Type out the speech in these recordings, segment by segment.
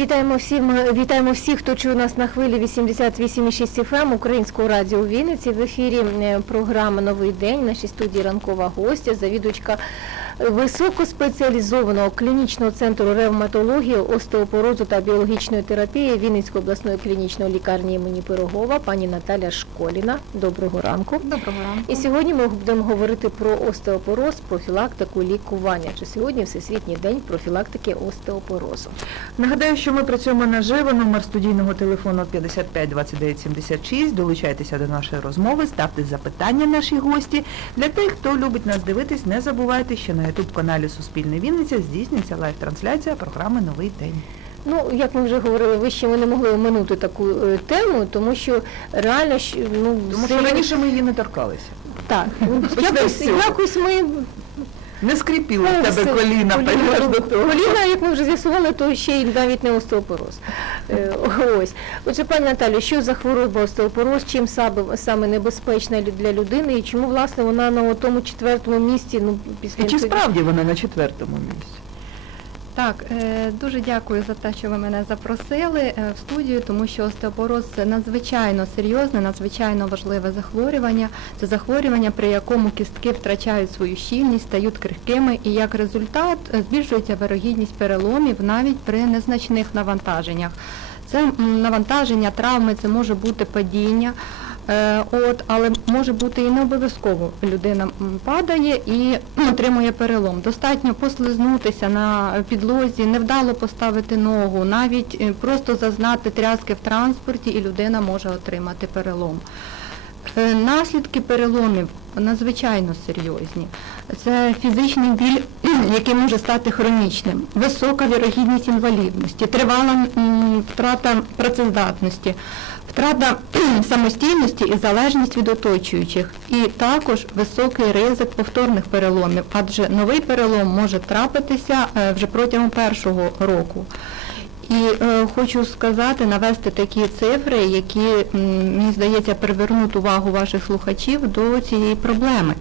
Вітаємо всім, вітаємо всіх, хто чує нас на хвилі 88,6 FM Українського радіо Вінниці. В ефірі е, програма Новий день. В нашій студії ранкова гостя, завідувачка високоспеціалізованого клінічного центру ревматології, остеопорозу та біологічної терапії Вінницької обласної клінічної лікарні імені Пирогова, пані Наталя Школіна. Доброго ранку. Доброго ранку. І сьогодні ми будемо говорити про остеопороз, профілактику, лікування. Чи сьогодні Всесвітній день профілактики остеопорозу? Нагадаю, що ми працюємо наживо. Номер студійного телефону 55 29 76. Долучайтеся до нашої розмови, ставте запитання нашій гості. Для тих, хто любить нас дивитись, не забувайте, що на youtube каналі Суспільне Вінниця здійснюється лайв-трансляція програми Новий день. Ну, як ми вже говорили вище, ми не могли оминути таку е, тему, тому що реально ну, Тому що сильно- раніше ми її не торкалися. так, ну, якось, з цього. якось ми Не скріпіло в ну, тебе все, коліна, перейдеш до того. Коліна, як ми вже з'ясували, то ще й навіть не остеопороз. Е, Ось. Отже, пані Наталю, що за хвороба остеопороз, чим саме, саме небезпечна для людини і чому, власне, вона на тому четвертому місці, ну, після І чи справді вона на четвертому місці? Так, е, дуже дякую за те, що ви мене запросили е, в студію, тому що остеопороз це надзвичайно серйозне, надзвичайно важливе захворювання. Це захворювання, при якому кістки втрачають свою щільність, стають крихкими, і як результат е, збільшується вирогідність переломів навіть при незначних навантаженнях. Це навантаження, травми, це може бути падіння. Е, От, але може бути і не обов'язково. Людина падає і отримує перелом. Достатньо послизнутися на підлозі, невдало поставити ногу, навіть е, просто зазнати тряски в транспорті, і людина може отримати перелом. Е, Наслідки переломів надзвичайно серйозні. Це фізичний біль, який може стати хронічним, висока вірогідність інвалідності, тривала втрата працездатності, втрата самостійності і залежність від оточуючих, і також високий ризик повторних переломів, адже новий перелом може трапитися е, вже протягом першого року. І е, хочу сказати, навести такі цифри, які, мені здається, привернуть увагу ваших слухачів до цієї проблеми.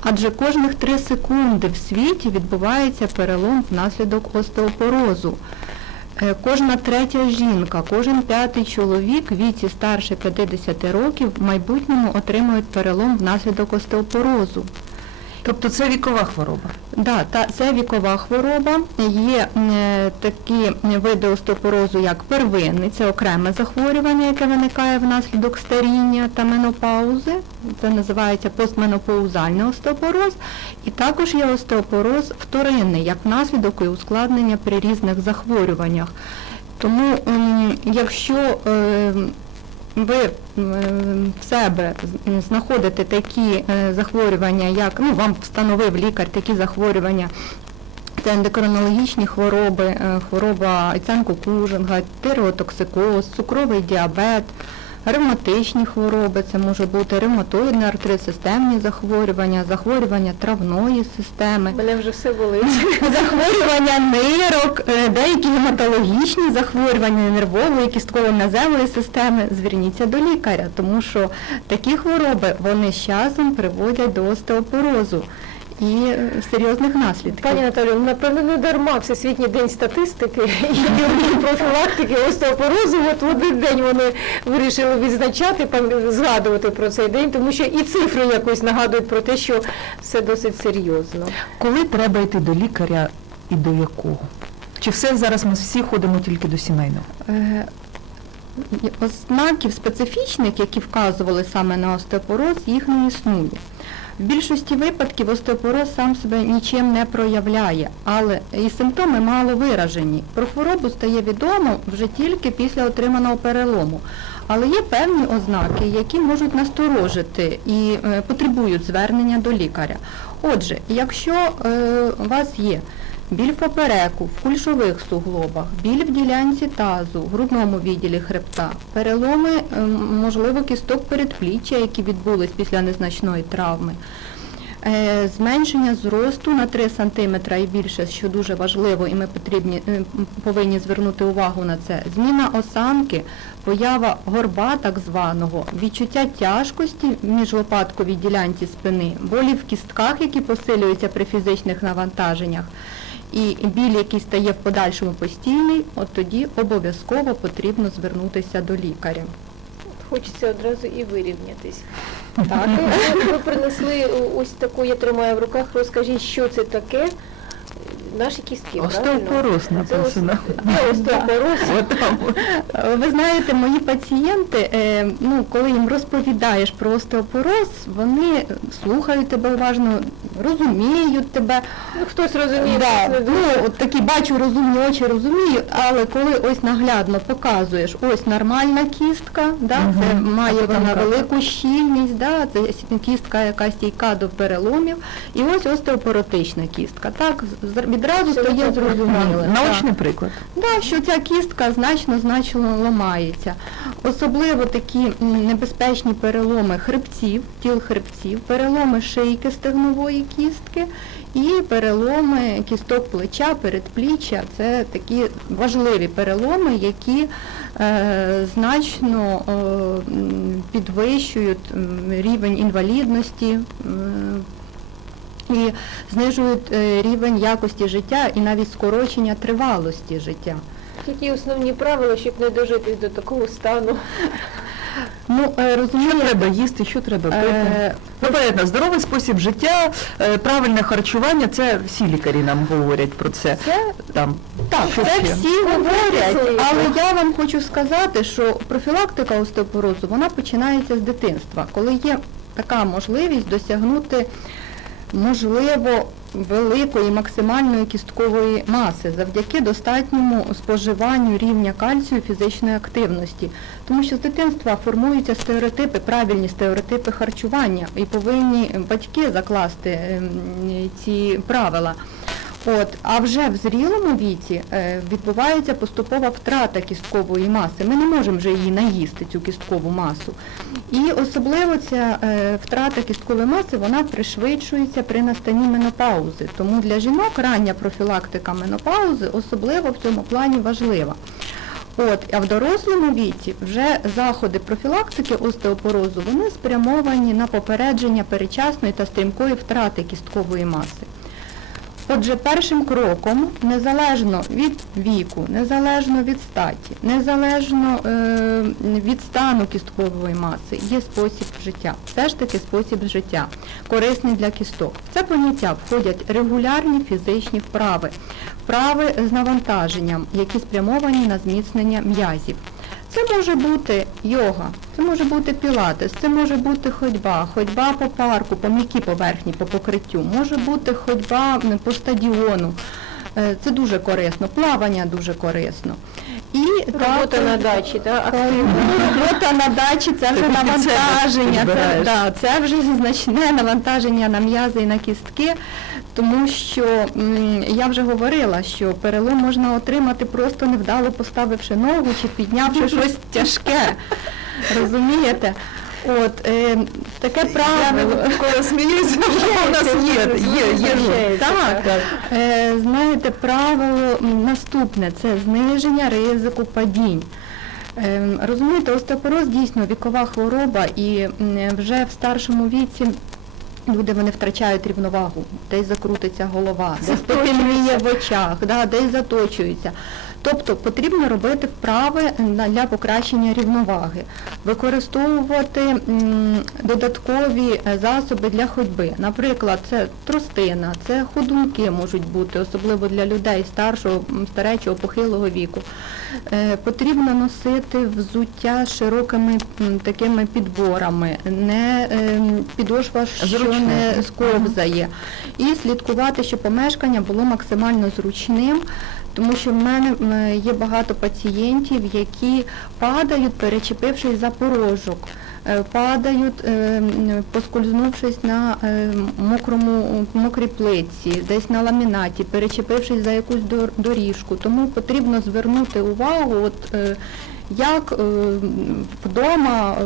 Адже кожних 3 секунди в світі відбувається перелом внаслідок остеопорозу. Е, Кожна третя жінка, кожен п'ятий чоловік віці старше 50 років в майбутньому отримують перелом внаслідок остеопорозу. Тобто це вікова хвороба. Да, та це вікова хвороба. Є е, такі види остеопорозу, як первинний, це окреме захворювання, яке виникає внаслідок старіння та менопаузи. Це називається постменопаузальний остеопороз. І також є остеопороз вторинний, як внаслідок і ускладнення при різних захворюваннях. Тому, якщо е, ви е, в себе знаходите такі е, захворювання, як ну вам встановив лікар такі захворювання. Це ендокринологічні хвороби, е, хвороба Іценко Кужинга, тиреотоксикоз, цукровий діабет, ревматичні хвороби, це може бути ревматоїдний артрит, системні захворювання, захворювання травної системи. Мене вже все болить. захворювання нирок, е, деякі гематологічні захворювання нервової, кістково-м'язевої системи, зверніться до лікаря, тому що такі хвороби вони з часом приводять до остеопорозу і е, серйозних наслідків. Пані Наталю, напевно, не дарма Всесвітній день статистики і профілактики остеопорозу. От в один день вони вирішили відзначати, згадувати про цей день, тому що і цифри якось нагадують про те, що все досить серйозно. Коли треба йти до лікаря і до якого? Чи все зараз ми всі ходимо тільки до сімейного? Е, Ознаків специфічних, які вказували саме на остеопороз, їх не існує. В більшості випадків остеопороз сам себе нічим не проявляє, але і симптоми мало виражені. Про хворобу стає відомо вже тільки після отриманого перелому. Але є певні ознаки, які можуть насторожити і е, потребують звернення до лікаря. Отже, якщо е, у вас є біль в попереку, в кульшових суглобах, біль в ділянці тазу, в грудному відділі хребта, переломи, ем, можливо, кісток передпліччя, які відбулись після незначної травми. Е, Зменшення зросту на 3 см і більше, що дуже важливо, і ми потрібні, е, повинні звернути увагу на це. Зміна осанки, поява горба так званого, відчуття тяжкості в міжлопатковій ділянці спини, болі в кістках, які посилюються при фізичних навантаженнях. І біль, який стає в подальшому постійний, от тоді обов'язково потрібно звернутися до лікаря. Хочеться одразу і вирівнятись. Так, ви, ви принесли ось таку, я тримаю в руках, розкажіть, що це таке. Наші кістки, Остеопороз? Це написано. Остеопороз? Ви знаєте, мої пацієнти, е, ну, коли їм розповідаєш про остеопороз, вони слухають тебе уважно, розуміють тебе. Ну, хтось розуміє, Да, ну, от такі бачу розумні очі, розумію, але коли ось наглядно показуєш, ось нормальна кістка, да, це має А вона велику щільність, да, це кістка, яка стійка до переломів, і ось остеопоротична кістка. Так, з- відразу Це стає так, зрозуміло. Наочний приклад. Да, що ця кістка значно значно ламається. Особливо такі небезпечні переломи хребців, тіл хребців, переломи шийки стегнової кістки і переломи кісток плеча, передпліччя. Це такі важливі переломи, які е, значно е, підвищують рівень інвалідності. м, і знижують е, рівень якості життя і навіть скорочення тривалості життя. Які основні правила, щоб не дожитись до такого стану? Ну, е, Що треба їсти, що треба пити? е, Ну, понятно, здоровий спосіб життя, правильне харчування, це всі лікарі нам говорять про це. це Там, так, що це ще? всі говорять, але я вам хочу сказати, що профілактика остеопорозу вона починається з дитинства, коли є така можливість досягнути можливо великої максимальної кісткової маси завдяки достатньому споживанню рівня кальцію фізичної активності. Тому що з дитинства формуються стереотипи, правильні стереотипи харчування, і повинні батьки закласти ем, ці правила. От, а вже в зрілому віці е, відбувається поступова втрата кісткової маси. Ми не можемо вже її наїсти, цю кісткову масу. І особливо ця е, втрата кісткової маси вона пришвидшується при настанні менопаузи. Тому для жінок рання профілактика менопаузи особливо в цьому плані важлива. От, а в дорослому віці вже заходи профілактики остеопорозу вони спрямовані на попередження перечасної та стрімкої втрати кісткової маси. Отже, першим кроком, незалежно від віку, незалежно від статі, незалежно е, від стану кісткової маси, є спосіб життя. Все ж таки спосіб життя, корисний для кісток. В це поняття входять регулярні фізичні вправи, вправи з навантаженням, які спрямовані на зміцнення м'язів. Це може бути йога, це може бути пілатес, це може бути ходьба, ходьба по парку, по м'якій поверхні, по покриттю, може бути ходьба по стадіону. Е, Це дуже корисно, плавання дуже корисно. І Робота також- на дачі, так? Робота на дачі це вже навантаження. Це, да, це вже значне навантаження на м'язи і на кістки, тому що я вже говорила, що перелом можна отримати просто невдало поставивши ногу чи піднявши щось тяжке. Розумієте? От е, таке правило. коли сміюся, у нас є, є, є. Так. Е, знаєте, правило наступне це зниження ризику падінь. Ем, Розумієте, остеопороз дійсно вікова хвороба і вже в старшому віці люди вони втрачають рівновагу, десь закрутиться голова, десь потемніє в очах, да, десь заточується. Тобто потрібно робити вправи для покращення рівноваги, використовувати додаткові е, засоби для ходьби. Наприклад, це тростина, це ходунки можуть бути, особливо для людей старшого, старечого, похилого віку. Е, Потрібно носити взуття широкими такими підборами, не ем, підошва, що Зручне. не сковзає. І слідкувати, щоб помешкання було максимально зручним, тому що в мене є багато пацієнтів, які падають, перечепившись за порожок. е, Падають, е, поскользнувшись на е, мокрому мокрій плитці, десь на ламінаті, перечепившись за якусь доріжку. Тому потрібно звернути увагу, от як вдома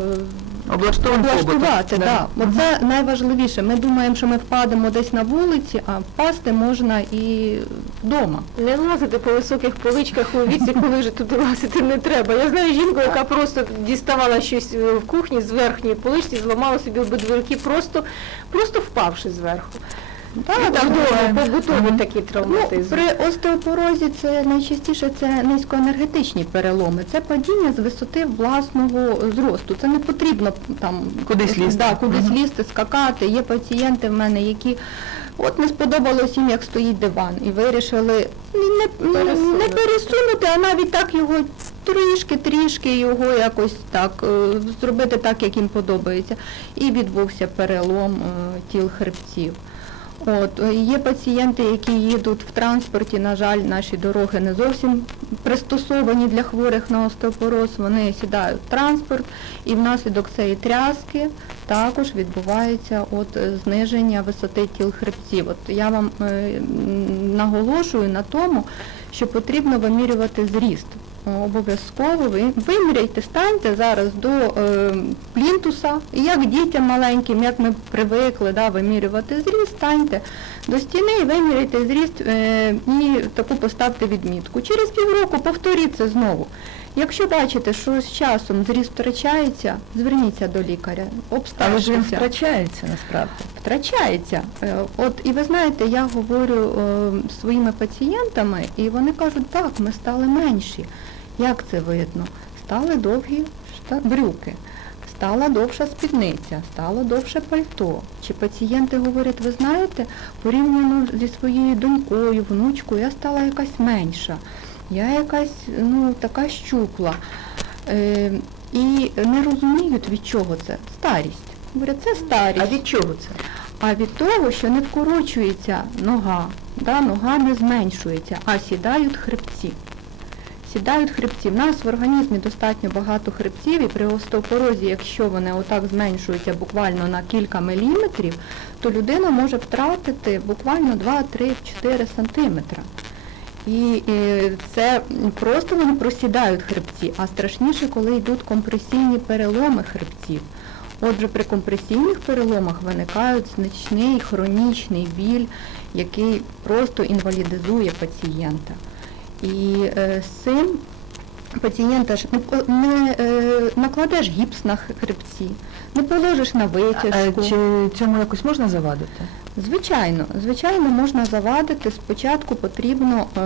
Облаштований облаштувати. Да. Да. Оце найважливіше. Ми думаємо, що ми впадемо десь на вулиці, а впасти можна і вдома. Не лазити по високих поличках у віці, коли вже туди лазити не треба. Я знаю жінку, яка просто діставала щось е, в кухні з верхньої полички, зламала собі обидві руки, просто, просто впавши зверху. Так, так, Побутові- такі Ну, при остеопорозі це найчастіше це низькоенергетичні переломи. Це падіння з висоти власного зросту. Це не потрібно там Кудись лізти. Да, кудись Мгм. лізти, скакати. Є пацієнти в мене, які от не сподобалось їм, як стоїть диван, і вирішили не, не, Пересунути. не пересунути, а навіть так його трішки, трішки його якось так е, зробити так, як їм подобається. І відбувся перелом е, тіл хребців. От є пацієнти, які їдуть в транспорті. На жаль, наші дороги не зовсім пристосовані для хворих на остеопороз. Вони сідають в транспорт, і внаслідок цієї тряски також відбувається от зниження висоти тіл хребців. От я вам е, наголошую на тому, що потрібно вимірювати зріст. Обов'язково ви виміряйте, станьте зараз до е, плінтуса, і як дітям маленьким, як ми привикли да, вимірювати зріст, станьте до стіни і виміряйте зріст е, і таку поставте відмітку. Через півроку повторіть це знову. Якщо бачите, що з часом зріст втрачається, зверніться до лікаря, Але ж він втрачається насправді. втрачається. Е, От і ви знаєте, я говорю е, з своїми пацієнтами, і вони кажуть, так, ми стали менші. Як це видно? Стали довгі брюки, стала довша спідниця, стало довше пальто. Чи пацієнти говорять, ви знаєте, порівняно зі своєю донькою, внучкою, я стала якась менша, я якась ну, така щупла. Е, і не розуміють, від чого це. Старість. Говорять, це старість. А від чого це? А від того, що не вкорочується нога, да, нога не зменшується, а сідають хребці. Сідають хребці. В нас в організмі достатньо багато хребців, і при остеопорозі, якщо вони отак зменшуються буквально на кілька міліметрів, то людина може втратити буквально 2, 3, 4 сантиметра. І е, це просто вони просідають хребці, а страшніше, коли йдуть компресійні переломи хребців. Отже, при компресійних переломах виникають значний хронічний біль, який просто інвалідизує пацієнта. І е, з цим пацієнта ж не, по- не е, накладеш гіпс на хребці, не положиш на А, витяжку. Чи цьому якось можна завадити? Звичайно, звичайно, можна завадити. Спочатку потрібно е,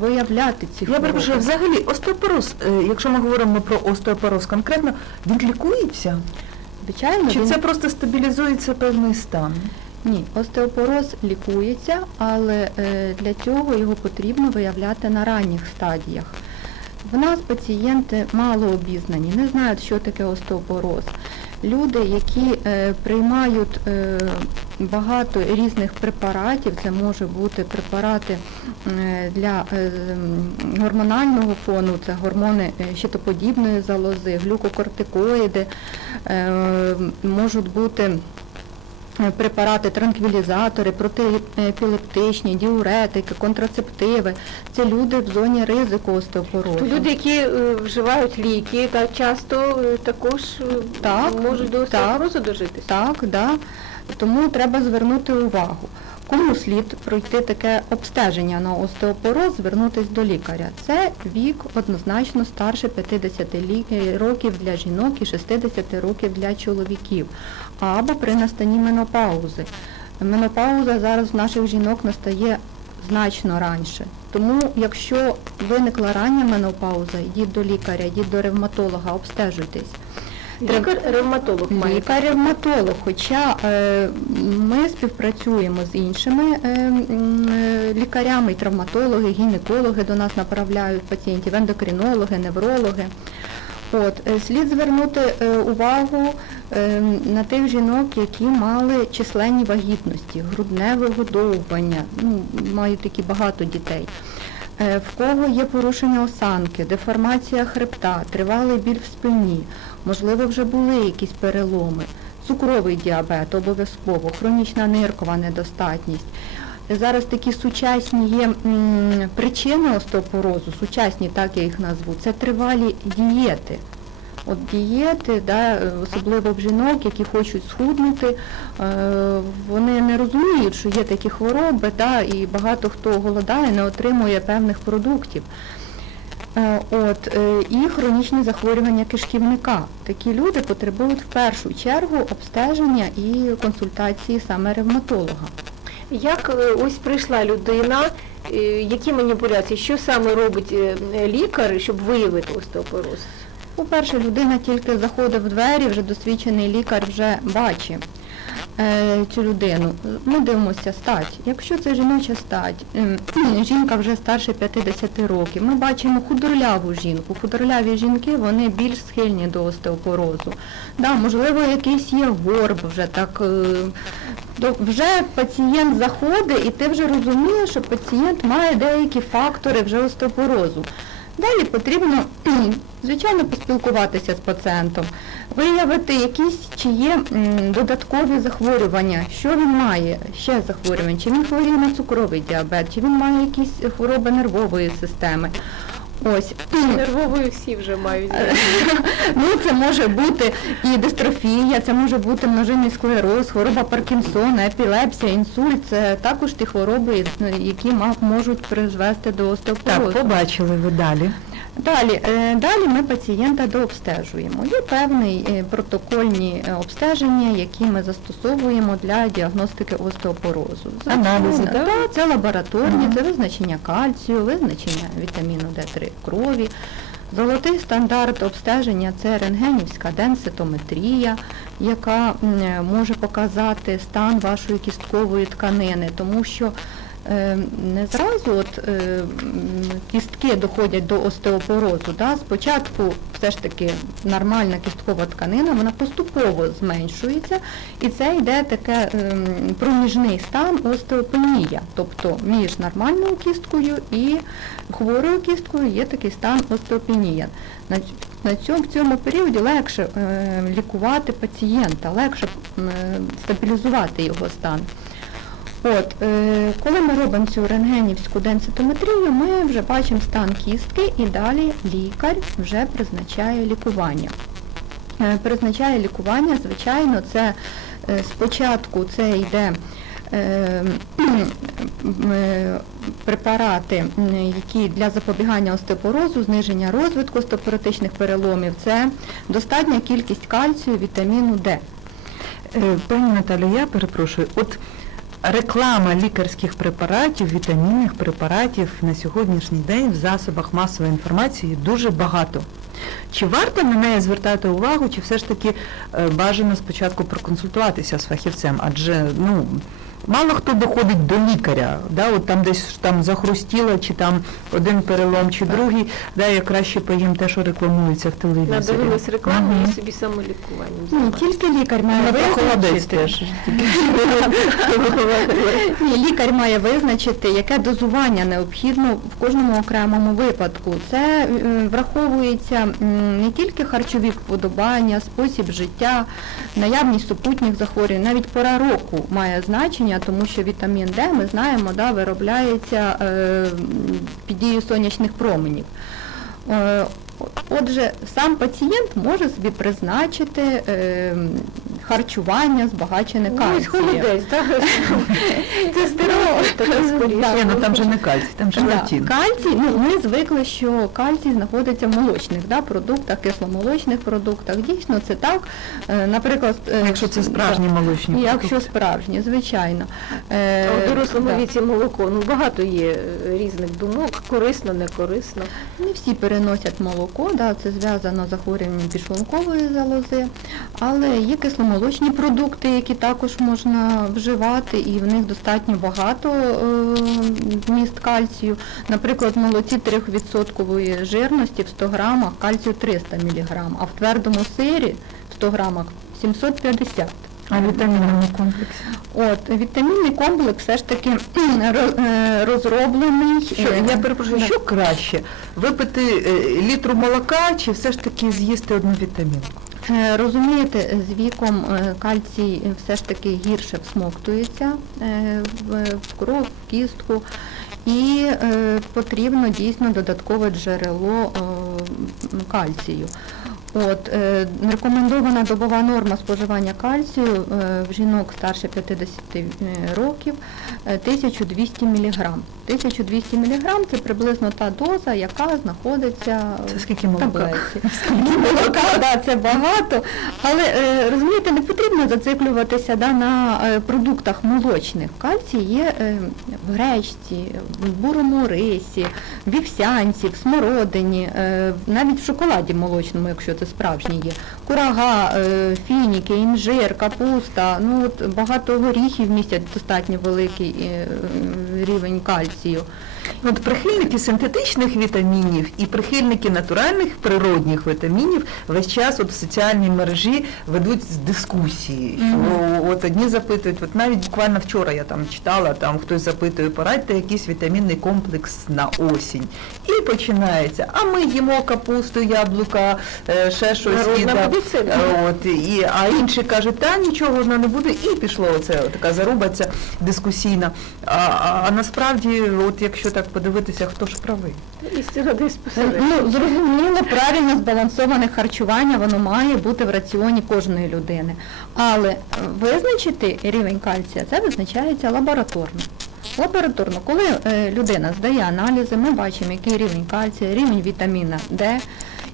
виявляти ці Я хвороби. перепрошую, взагалі остеопороз, е, якщо ми говоримо про остеопороз конкретно, він лікується? Звичайно, Чи він- це просто стабілізується певний стан? Ні, остеопороз лікується, але е, для цього його потрібно виявляти на ранніх стадіях. В нас пацієнти мало обізнані, не знають, що таке остеопороз. Люди, які е, приймають е, багато різних препаратів, це може бути препарати е, для гормонального фону, це гормони щитоподібної залози, глюкокортикоїди, можуть бути препарати, транквілізатори, протиепілептичні, діуретики, контрацептиви. Це люди в зоні ризику остеопорозу. Люди, які е, вживають ліки, та часто е, також е, Так, можуть до так. дожитися. Так, да. Тому треба звернути увагу. Кому слід пройти таке обстеження на остеопороз, звернутися до лікаря. Це вік однозначно старше 50 е, років для жінок і 60 років для чоловіків, або при настанні менопаузи. Менопауза зараз в наших жінок настає значно раніше. Тому, якщо виникла рання менопауза, йдіть до лікаря, йдіть до ревматолога, обстежуйтесь. Лікар-ревматолог має. Лікар-ревматолог, хоча е, ми співпрацюємо з іншими е, е, лікарями, травматологи, гінекологи до нас направляють пацієнтів, ендокринологи, неврологи. От, слід звернути увагу на тих жінок, які мали численні вагітності, грудне вигодовування, ну, мають такі багато дітей. Е, В кого є порушення осанки, деформація хребта, тривалий біль в спині, можливо, вже були якісь переломи, цукровий діабет обов'язково, хронічна ниркова недостатність. Зараз такі сучасні є причини остеопорозу, сучасні, так я їх назву, це тривалі дієти. От дієти, да, особливо в жінок, які хочуть схуднути, е, вони не розуміють, що є такі хвороби, да, і багато хто голодає, не отримує певних продуктів. Е, От, е, і хронічні захворювання кишківника. Такі люди потребують в першу чергу обстеження і консультації саме ревматолога. Як ось прийшла людина, які маніпуляції, що саме робить лікар, щоб виявити остеопороз? По-перше, людина тільки заходить в двері, вже досвідчений лікар вже бачить е, цю людину. Ми дивимося стать. Якщо це жіноча стать, ем, жінка вже старше 50 років, ми бачимо худорляву жінку. Худорляві жінки вони більш схильні до остеопорозу. Да, можливо, якийсь є горб вже так. е, Вже пацієнт заходить, і ти вже розумієш, що пацієнт має деякі фактори вже остеопорозу. Далі потрібно, звичайно, поспілкуватися з пацієнтом, виявити якісь чи є додаткові захворювання, що він має? Ще захворювань, чи він хворіє на цукровий діабет, чи він має якісь хвороби нервової системи. Ось нервовою всі вже мають. ну це може бути і дистрофія, це може бути множинний склероз, хвороба Паркінсона, епілепсія, інсульт. Це також ті хвороби, які можуть призвести до остеопорозу. Так, побачили ви далі. Далі, е, далі ми пацієнта дообстежуємо. Є певні е, протокольні е, обстеження, які ми застосовуємо для діагностики остеопорозу. Аналізи, так? так, це лабораторні, це визначення кальцію, визначення вітаміну Д3 в крові. Золотий стандарт обстеження це рентгенівська денситометрія, яка може показати стан вашої кісткової тканини, тому що не зразу от, е, кістки доходять до остеопорозу. Да? Спочатку все ж таки нормальна кісткова тканина, вона поступово зменшується, і це йде таке ем, проміжний стан остеопенія. Тобто між нормальною кісткою і хворою кісткою є такий стан остеопенія. На, цьому, в цьому періоді легше е, лікувати пацієнта, легше е, стабілізувати його стан. От, е, коли ми робимо цю рентгенівську денситометрію, ми вже бачимо стан кістки і далі лікар вже призначає лікування. Е, Призначає лікування, звичайно, це е, спочатку це йде препарати, які для запобігання остеопорозу, зниження розвитку остеопоротичних переломів, це достатня кількість кальцію, вітаміну Д. Пані Наталі, я перепрошую. От реклама лікарських препаратів, вітамінних препаратів на сьогоднішній день в засобах масової інформації дуже багато. Чи варто на неї звертати увагу, чи все ж таки е, бажано спочатку проконсультуватися з фахівцем? Адже ну мало хто доходить до лікаря, да, от там десь там захрустіло, чи там один перелом, чи другий, да, я краще поїм те, що рекламується в телевізорі. Надивились рекламу і собі самолікуванням. Ні, займаються. тільки лікар має Ну, визначити. Ні, лікар має визначити, яке дозування необхідно в кожному окремому випадку. Це е, враховується не тільки харчові вподобання, спосіб життя, наявність супутніх захворювань, навіть пора року має значення, тому що вітамін Д, ми знаємо, да, виробляється е, під дією сонячних променів. Е, Отже, сам пацієнт може собі призначити е, харчування збагачене Ну, ось холодець, так? Це. Ні, ну там же не кальцій, там желатин. Кальцій, ну ми звикли, що кальцій знаходиться в молочних продуктах, кисломолочних продуктах. Дійсно, це так. Е, Наприклад, е, Якщо це справжні молочні якщо справжні, звичайно. Е, А в дорослому віці молоко. Ну багато є е, різних думок, корисно, не корисно. Не всі переносять молоко, да, це зв'язано з захворюванням підшлункової залози, але є кисломолочні продукти, які також можна вживати, і в них достатньо багато е, вміст кальцію. Наприклад, в молоці 3% жирності в 100 грамах кальцію 300 мг, а в твердому сирі в 100 грамах 750 А вітамінний комплекс? От, вітамінний комплекс все ж таки е, розроблений. Що, е, я перепрошую, що краще? Випити е, літру молока чи все ж таки з'їсти одну вітамінку? Е, Розумієте, з віком е, кальцій все ж таки гірше всмоктується е, в кров, в кістку, і потрібно дійсно додаткове джерело кальцію. От, е, рекомендована добова норма споживання кальцію е, в жінок старше 50 років е, 1200 мг. 1200 мг це приблизно та доза, яка знаходиться Це скільки в таблетці. Ну, Молока, да, це багато, але е, розумієте, не потрібно зациклюватися да, на е, продуктах молочних. Кальцій є е, в гречці, в бурому рисі, в вівсянці, в смородині, е, навіть в шоколаді молочному, якщо це справжній є. Курага, е, фініки, інжир, капуста, ну от багато горіхів містять достатньо великий е, рівень кальцію. От прихильники синтетичних вітамінів і прихильники натуральних природних вітамінів весь час от в соціальній мережі ведуть дискусії. Що от одні запитують, от навіть буквально вчора я там читала, там хтось запитує, порадьте якийсь вітамінний комплекс на осінь. І починається. А ми їмо капусту, яблука, е, ще щось. І, От, і, а інші кажуть, та нічого воно не буде, і пішло оце така заруба дискусійна. А, а, а насправді, от якщо так подивитися, хто ж правий? Істина десь посередині. Ну, зрозуміло, правильно збалансоване харчування, воно має бути в раціоні кожної людини. Але е, визначити рівень кальція, це визначається лабораторно. Лабораторно, коли е, людина здає аналізи, ми бачимо, який рівень кальція, рівень вітаміна Д,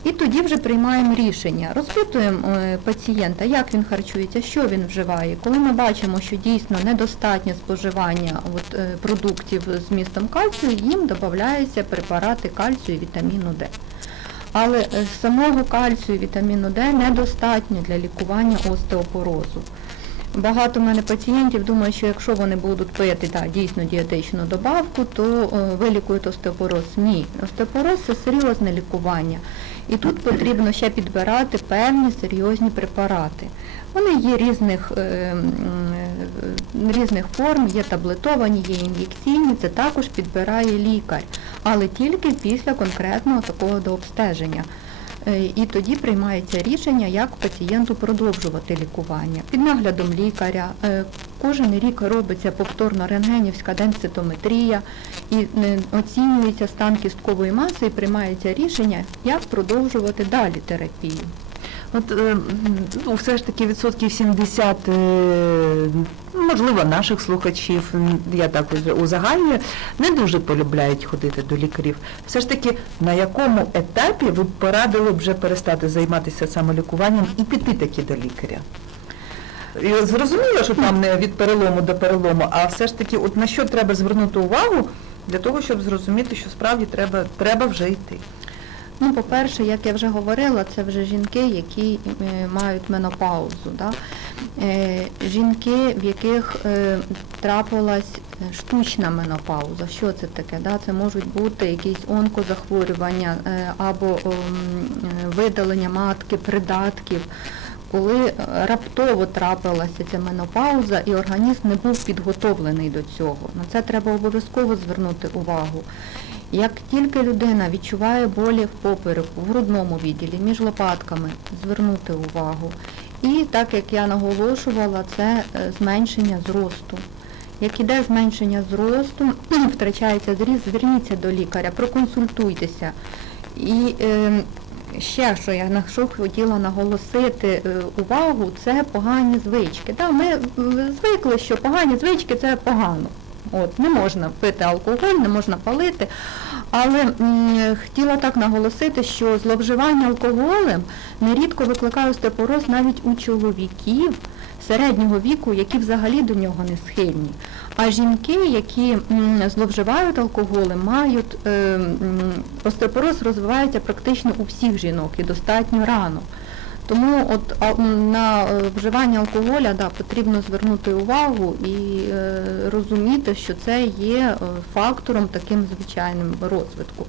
і тоді вже приймаємо рішення. Розпитуємо е, пацієнта, як він харчується, що він вживає. Коли ми бачимо, що дійсно недостатнє споживання от, е, продуктів з містом кальцію, їм додаються препарати кальцію і вітаміну Д. Але е, самого кальцію і вітаміну Д недостатньо для лікування остеопорозу. Багато в мене пацієнтів думають, що якщо вони будуть пити да, дійсно дієтичну добавку, то вилікують остеопороз. Ні, остеопороз це серйозне лікування. І тут потрібно ще підбирати певні серйозні препарати. Вони є різних, е, е, різних форм, є таблетовані, є ін'єкційні, це також підбирає лікар, але тільки після конкретного такого дообстеження. Е, І тоді приймається рішення, як пацієнту продовжувати лікування. Під наглядом лікаря е, кожен рік робиться повторно рентгенівська денситометрія і е, оцінюється стан кісткової маси і приймається рішення, як продовжувати далі терапію. От е, ну, все ж таки відсотків 70, е, можливо, наших слухачів, я так узагальнюю, не дуже полюбляють ходити до лікарів. Все ж таки, на якому етапі ви б порадили вже перестати займатися самолікуванням і піти таки до лікаря? І зрозуміло, що там не від перелому до перелому, а все ж таки, от на що треба звернути увагу для того, щоб зрозуміти, що справді треба, треба вже йти. Ну, по-перше, як я вже говорила, це вже жінки, які е, мають менопаузу. Да? Е, жінки, в яких е, трапилась штучна менопауза. Що це таке? Да? Це можуть бути якісь онкозахворювання або ем, видалення матки, придатків. Коли раптово трапилася ця менопауза і організм не був підготовлений до цього. На це треба обов'язково звернути увагу. Як тільки людина відчуває болі в попереку, в грудному відділі, між лопатками, звернути увагу. І так як я наголошувала, це е, зменшення зросту. Як іде зменшення зросту, втрачається зріст, зверніться до лікаря, проконсультуйтеся. І е, ще що я на що хотіла наголосити е, увагу, це погані звички. Да, ми звикли, що погані звички це погано. От, не можна пити алкоголь, не можна палити. Але м, хотіла так наголосити, що зловживання алкоголем нерідко викликає остеопороз навіть у чоловіків середнього віку, які взагалі до нього не схильні. А жінки, які м, зловживають алкоголем, мають е, м, остеопороз розвивається практично у всіх жінок і достатньо рано. Тому от на е, вживання алкоголя да, потрібно звернути увагу і е, розуміти, що це є е, фактором таким звичайним розвитку.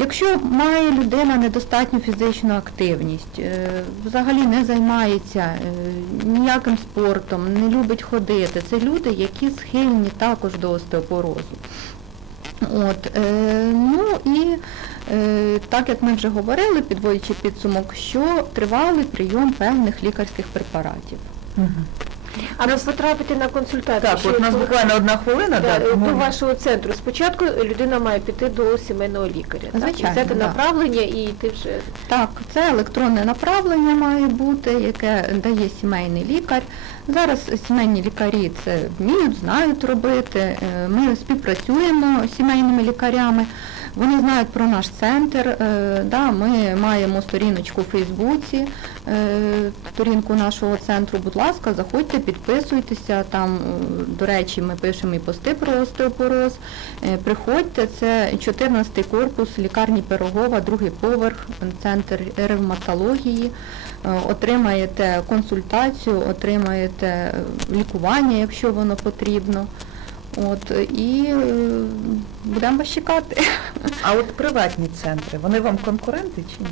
Якщо має людина недостатню фізичну активність, взагалі не займається ніяким спортом, не любить ходити, це люди, які схильні також до остеопорозу. От, ну і так як ми вже говорили, підводячи підсумок, що тривалий прийом певних лікарських препаратів. А ви потрапити на консультацію. Так, от у нас буквально одна хвилина. Да, да, до вашого центру. Спочатку людина має піти до сімейного лікаря. так? Звичайно, Взяти да. направлення і йти вже. Так, це електронне направлення має бути, яке дає сімейний лікар. Зараз сімейні лікарі це вміють, знають робити. Е, Ми співпрацюємо з сімейними лікарями. Вони знають про наш центр. Е, Да, ми маємо сторіночку у Фейсбуці, е, сторінку нашого центру. Будь ласка, заходьте, підписуйтеся. Там, е, до речі, ми пишемо і пости про остеопороз. Приходьте, це 14-й корпус лікарні Пирогова, другий поверх, центр ревматології. Отримаєте консультацію, отримаєте лікування, якщо воно потрібно. От, і е, будемо вас чекати. А от приватні центри, вони вам конкуренти чи ні?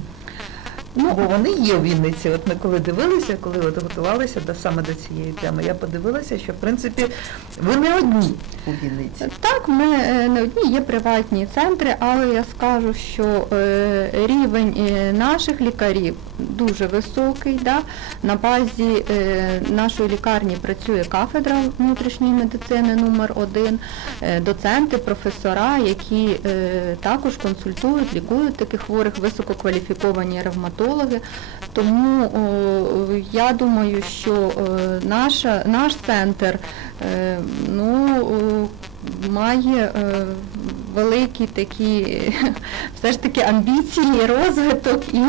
Ну, Бо вони є в Вінниці. От ми коли дивилися, коли от готувалися до саме до цієї теми, я подивилася, що в принципі ви не одні у Вінниці. Так, ми е, не одні є приватні центри, але я скажу, що е, рівень е, наших лікарів дуже високий. Да? На базі нашої лікарні працює кафедра внутрішньої медицини номер 1 доценти, професора, які також консультують, лікують таких хворих, висококваліфіковані ревматологи. Тому о, я думаю, що е, наша, наш центр е, ну, має е, великі такі все ж таки амбіції, розвиток, і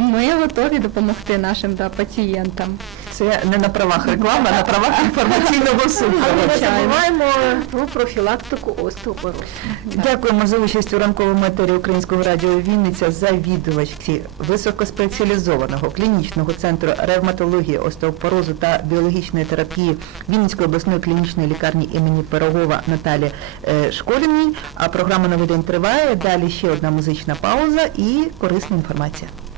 ми готові допомогти нашим да, пацієнтам. Це не на правах реклами, а на правах інформаційного суду. Але не звичайно. забуваємо про профілактику остеопорозу. Дякуємо за участь у ранковому етері Українського радіо Вінниця завідувачці високоспеціалізованого клінічного центру ревматології, остеопорозу та біологічної терапії Вінницької обласної клінічної лікарні імені Пирогова Наталі е, Школіній. А програма «Новий день» триває. Далі ще одна музична пауза і корисна інформація.